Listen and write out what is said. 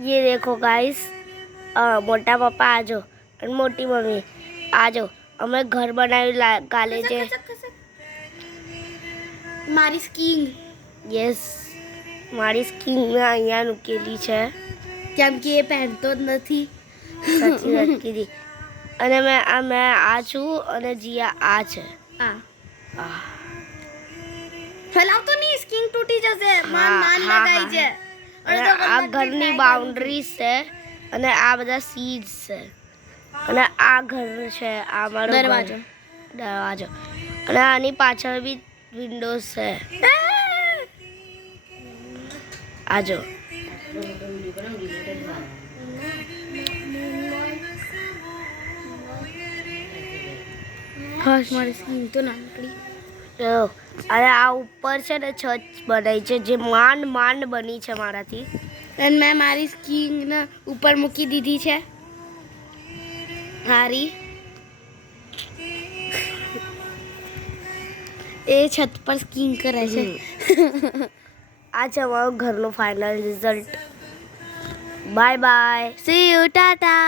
ये देखो गाइस, મોટા પપ્પા આજો અને મોટી મમ્મી આજો. અમે ઘર બનાવ્યું કાલે જે મારી સ્કીન. યસ, મારી સ્કીન અહીંયા મૂકેલી છે કેમ કે એ પહેરતો જ નથી. સાચી વાત કીધી. અને મેં આ છું અને જીયા આ છે. ફેલાવતો નહીં, સ્કીન તૂટી જશે. માન લગાઈ છે. અને આ ઘરની બાઉન્ડ્રી છે અને આ બધા સીડ્સ છે અને આ ઘર છે, આ મારો દરવાજો. અને આની પાછળ બી વિન્ડોઝ છે. આજો મારી સ્કીન તો નાનકડી. અને આ ઉપર છે ને છત બનાવી છે જે માંડ બની છે મારાથી. અને મેં મારી સ્કીન ઉપર મૂકી દીધી છે. હારી એ છત પર સ્કીન કરે છે. આ છે અમારું ઘરનું final result. Bye bye, C you, Tata.